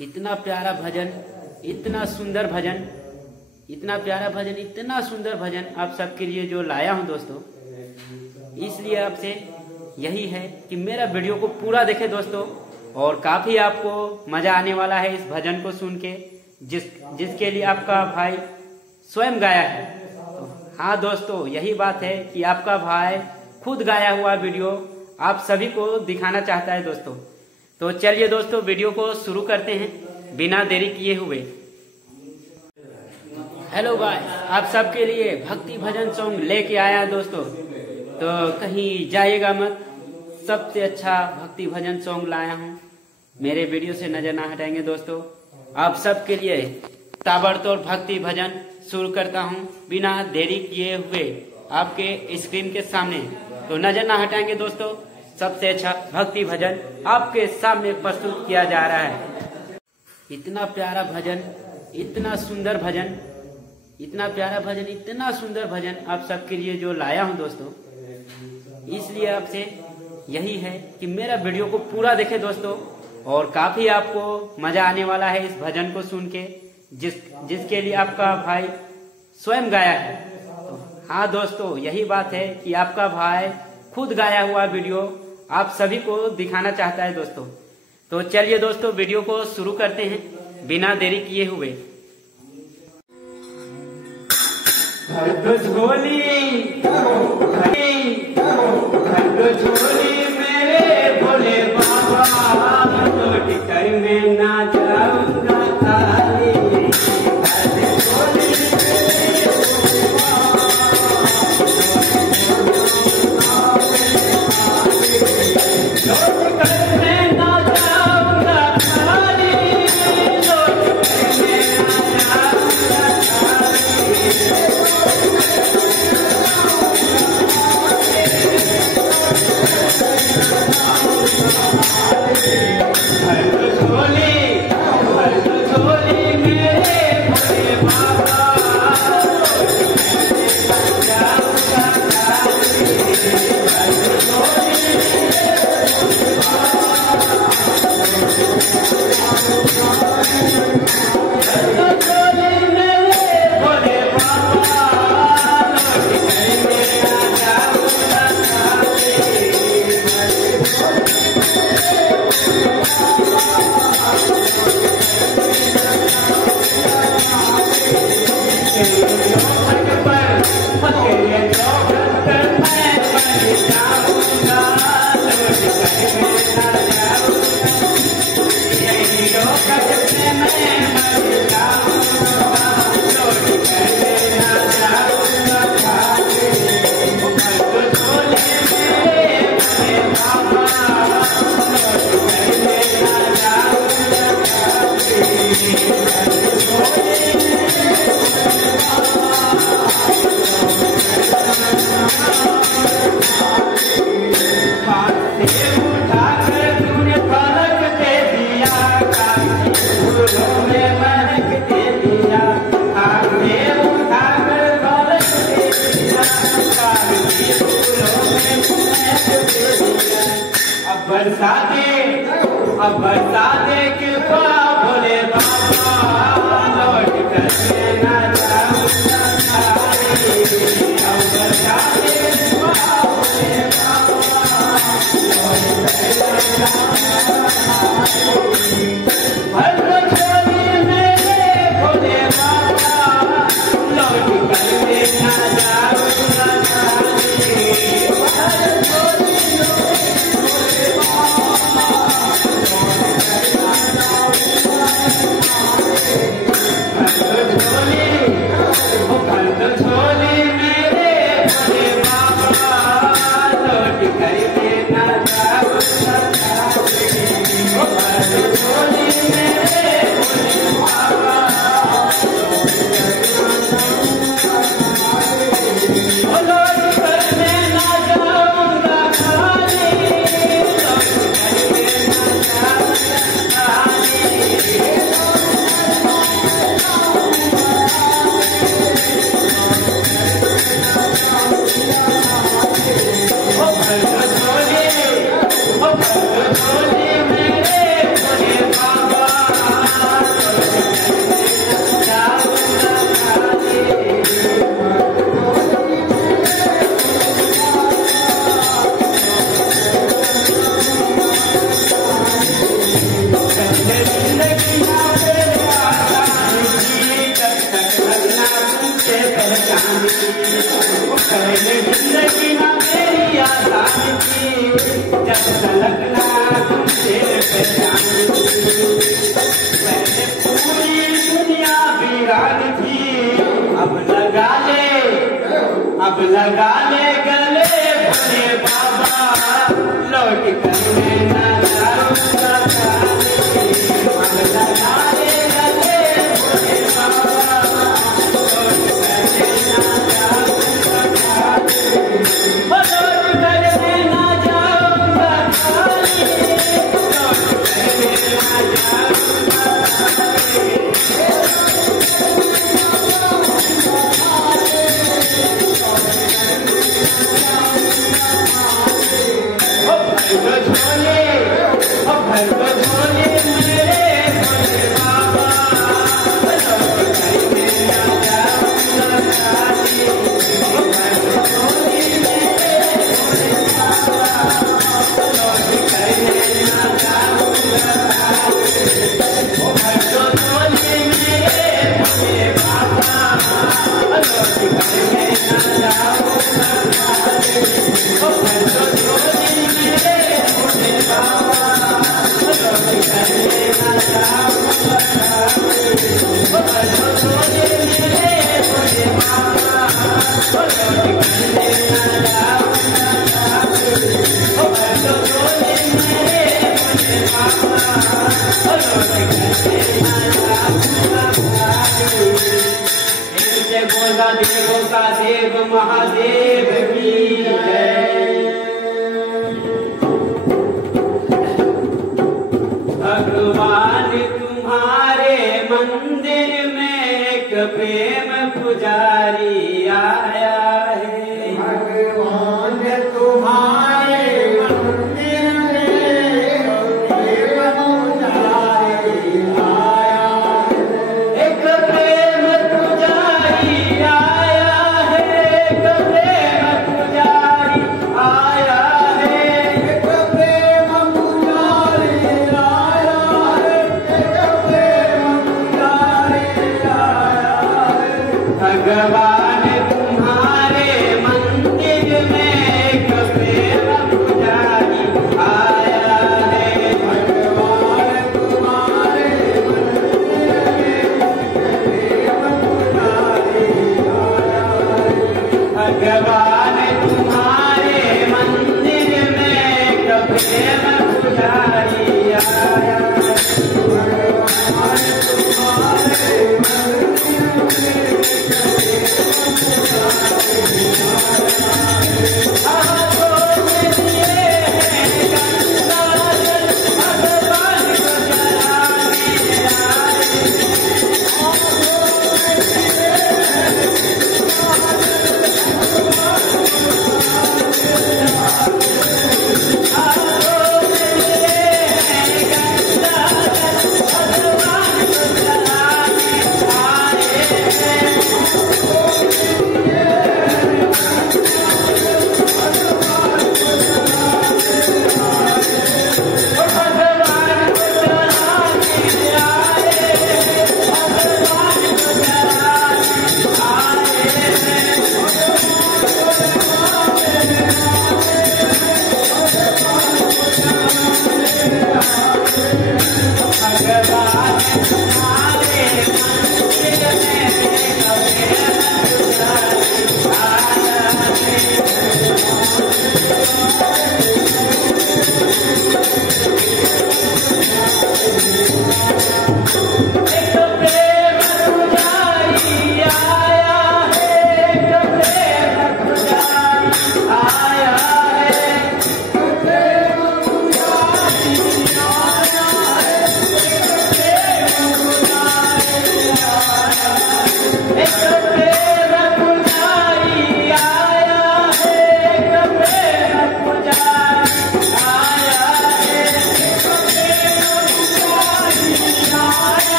इतना प्यारा भजन, इतना सुंदर भजन, इतना प्यारा भजन, इतना सुंदर भजन आप सबके लिए जो लाया हूं दोस्तों। इसलिए आपसे यही है कि मेरा वीडियो को पूरा देखें दोस्तों, और काफी आपको मजा आने वाला है इस भजन को सुन के, जिसके लिए आपका भाई स्वयं गाया है। तो हाँ दोस्तों, यही बात है कि आपका भाई खुद गाया हुआ वीडियो आप सभी को दिखाना चाहता है दोस्तों। तो चलिए दोस्तों, वीडियो को शुरू करते हैं बिना देरी किए हुए। हेलो गाइस, आप सबके लिए भक्ति भजन सॉन्ग लेके आया दोस्तों, तो कहीं जाइएगा मत। सबसे अच्छा भक्ति भजन सॉन्ग लाया हूँ, मेरे वीडियो से नजर ना हटाएंगे दोस्तों। आप सबके लिए ताबड़तोड़ भक्ति भजन शुरू करता हूँ बिना देरी किए हुए आपके स्क्रीन के सामने। तो नजर ना हटाएंगे दोस्तों, सबसे अच्छा भक्ति भजन आपके सामने प्रस्तुत किया जा रहा है। इतना प्यारा भजन, इतना सुंदर भजन, इतना प्यारा भजन, इतना सुंदर भजन आप सबके लिए जो लाया हूं दोस्तों। इसलिए आपसे यही है कि मेरा वीडियो को पूरा देखें दोस्तों, और काफी आपको मजा आने वाला है इस भजन को सुन के, जिसके लिए आपका भाई स्वयं गाया है। तो हाँ दोस्तों, यही बात है कि आपका भाई खुद गाया हुआ वीडियो आप सभी को दिखाना चाहता है दोस्तों। तो चलिए दोस्तों, वीडियो को शुरू करते हैं बिना देरी किए हुए। झोली मेरे भोले बाबा, लौट कर मैं ना जाऊंगा खाली। अब बरसा दे कृपा भोले बाबा, लौट कर मैं ना जाऊंगा खाली। अब बरसा दे कृपा भोले बाबा, लौट कर मैं ना जाऊंगा खाली। भद्र झोली मेरे भोले बाबा, लौट कर मैं ना जाऊंगा खाली। झोली मेरे लगा ले गले भोले बाबा, लौट कर मैं ना जाऊंगा खाली। मन लगा ले गले भोले बाबा, लौट कर मैं ना जाऊंगा खाली। लौट कर मैं ना जाऊंगा खाली, लौट कर मैं ना जाऊंगा खाली। देवों का देव महादेव की जय। भगवान तुम्हारे मंदिर में एक प्रेम पुजारी आया है। भगवान तुम्हारे मंदिर में एक प्रेम पुजारी आया है। एक प्रेम पुजारी आया है, एक प्रेम पुजारी आया है। एक प्रेम पुजारी आया है, एक प्रेम पुजारी आया है। भगवान तुम्हारे मंदिर में एक प्रेम पुजारी आया है। भगवान तुम्हारे मंदिर में एक प्रेम पुजारी आया है। भगवान तुम्हारे मंदिर में एक प्रेम पुजारी आया है। भगवान तुम्हारे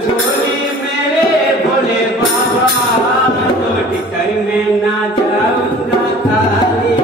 झोली मेरे भोले बाबा, लौट कर मैं ना जाऊंगा खाली।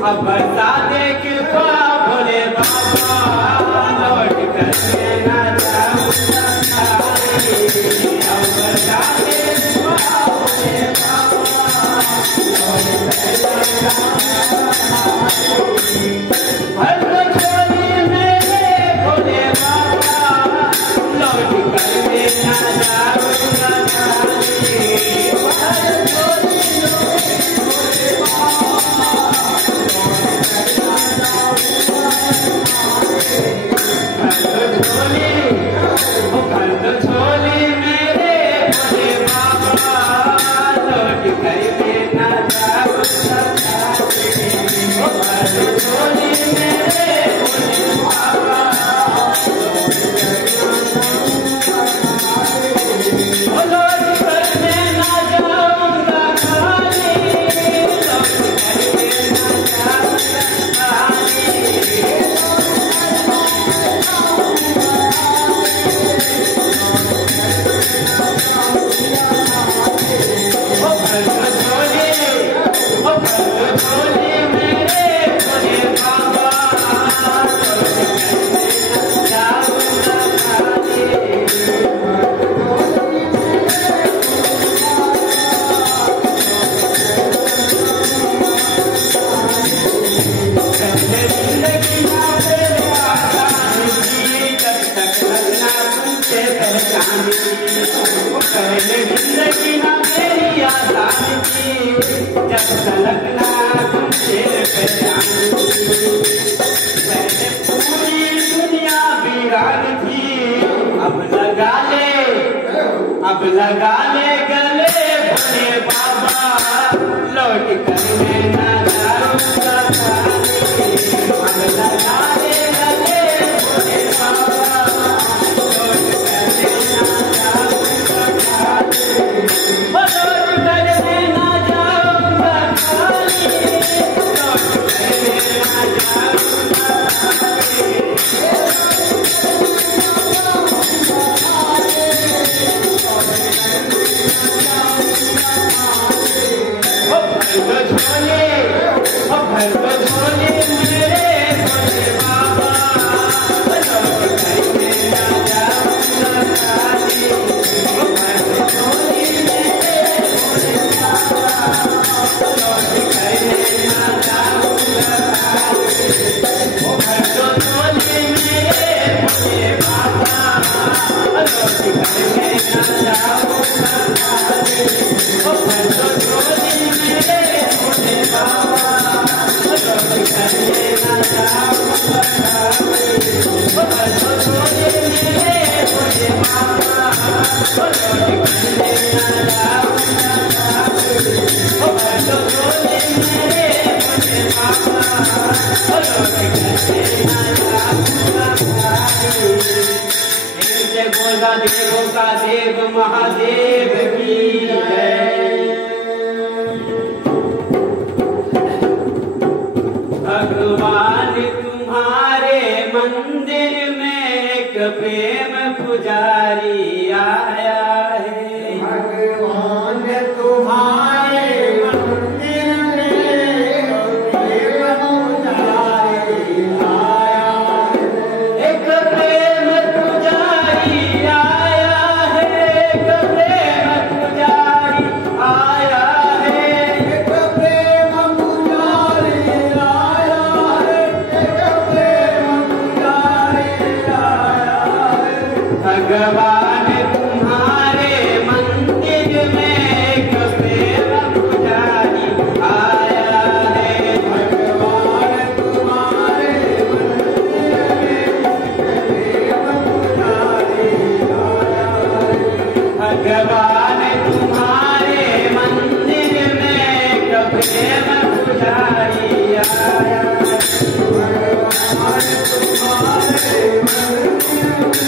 अब बरसा दे कृपा भोले बाबा, लौट कर मैं ना जाऊंगा खाली। अब बरसा दे कृपा भोले बाबा, लौट कर मैं ना जाऊंगा खाली। भर झोली मेरे भोले बाबा, लौट कर मैं ना जाऊंगा खाली। झोली मेरे भोले बाबा, लौट कर मैं ना जाऊंगा खाली। झोली मेरे भोले बाबा, लौट कर मैं ना जाऊंगा खाली। लौट कर मैं ना जाऊंगा झोली मेरे भोले बाबा, लौट कर मैं ना जाऊंगा खाली। जिंदगी ना मेरे आसान की, जब तक लगना तुमसे पहचान की। जिंदगी ना मेरी आसान की, जब तलकना तुमसे पहचान की। पहले पूरी दुनिया वीरान थी, अब लगा ले गले भोले बाबा, लौट कर मैं ना जाऊंगा खाली। अब लगा ले गले भोले बाबा, लौट कर मैं ना जाऊंगा खाली। लौट कर मैं ना जाऊंगा खाली। लौट कर मैं ना जाऊंगा खाली। झोली देवों का देव महादेव की जय। भगवान तुम्हारे मंदिर में एक प्रेम पुजारी आया है। भगवान तुम्हारे मंदिर में एक प्रेम पुजारी आया है। एक प्रेम पुजारी आया है। एक प्रेम पुजारी आया है। एक प्रेम पुजारी आया है। एक प्रेम पुजारी आया है। भगवान तुम्हारे मंदिर में एक प्रेम पुजारी आया है। भगवान तुम्हारे मंदिर में एक प्रेम पुजारी आया है। भगवान तुम्हारे मंदिर में एक प्रेम पुजारी आया है। भगवान तुम्हारे मंदिर में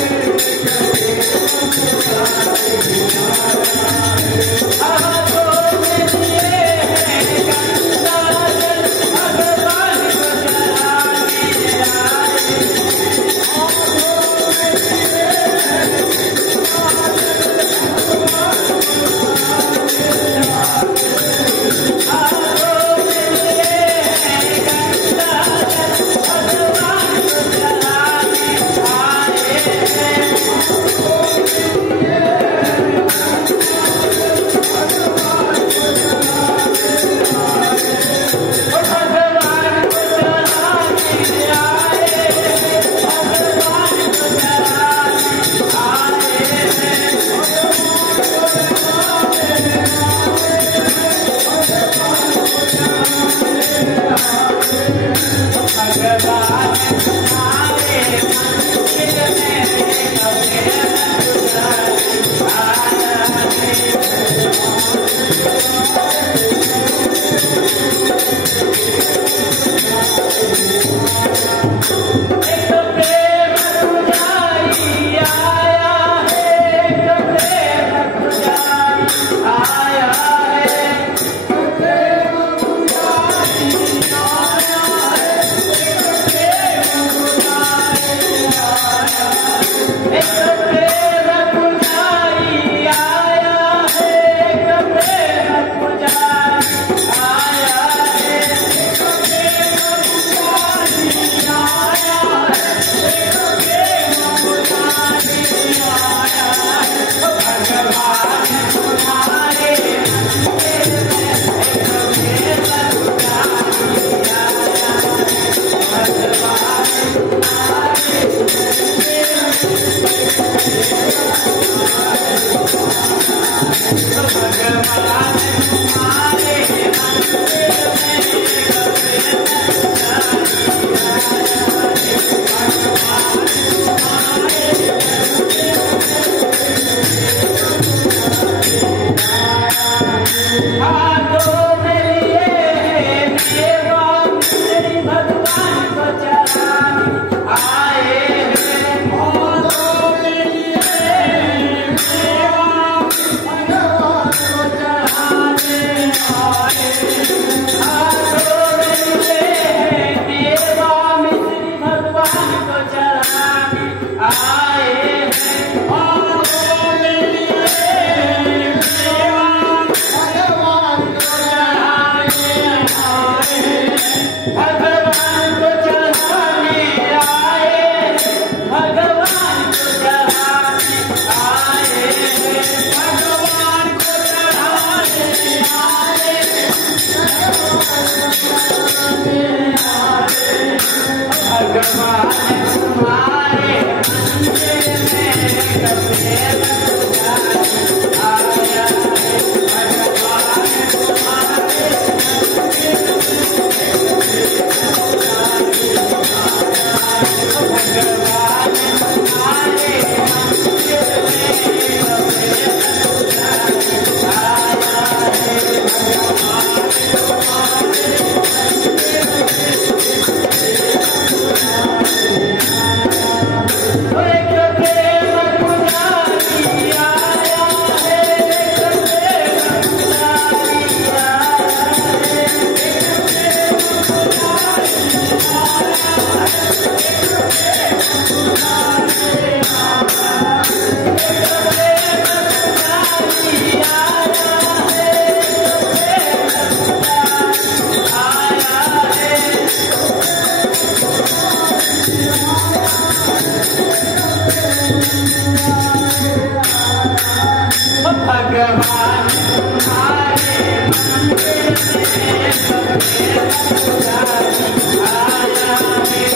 भगवान तुम्हारे मंदिर में सफेद पुजारी आया है।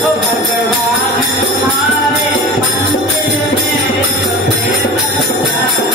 भगवान तुम्हारे मंदिर में सफेद पुजारी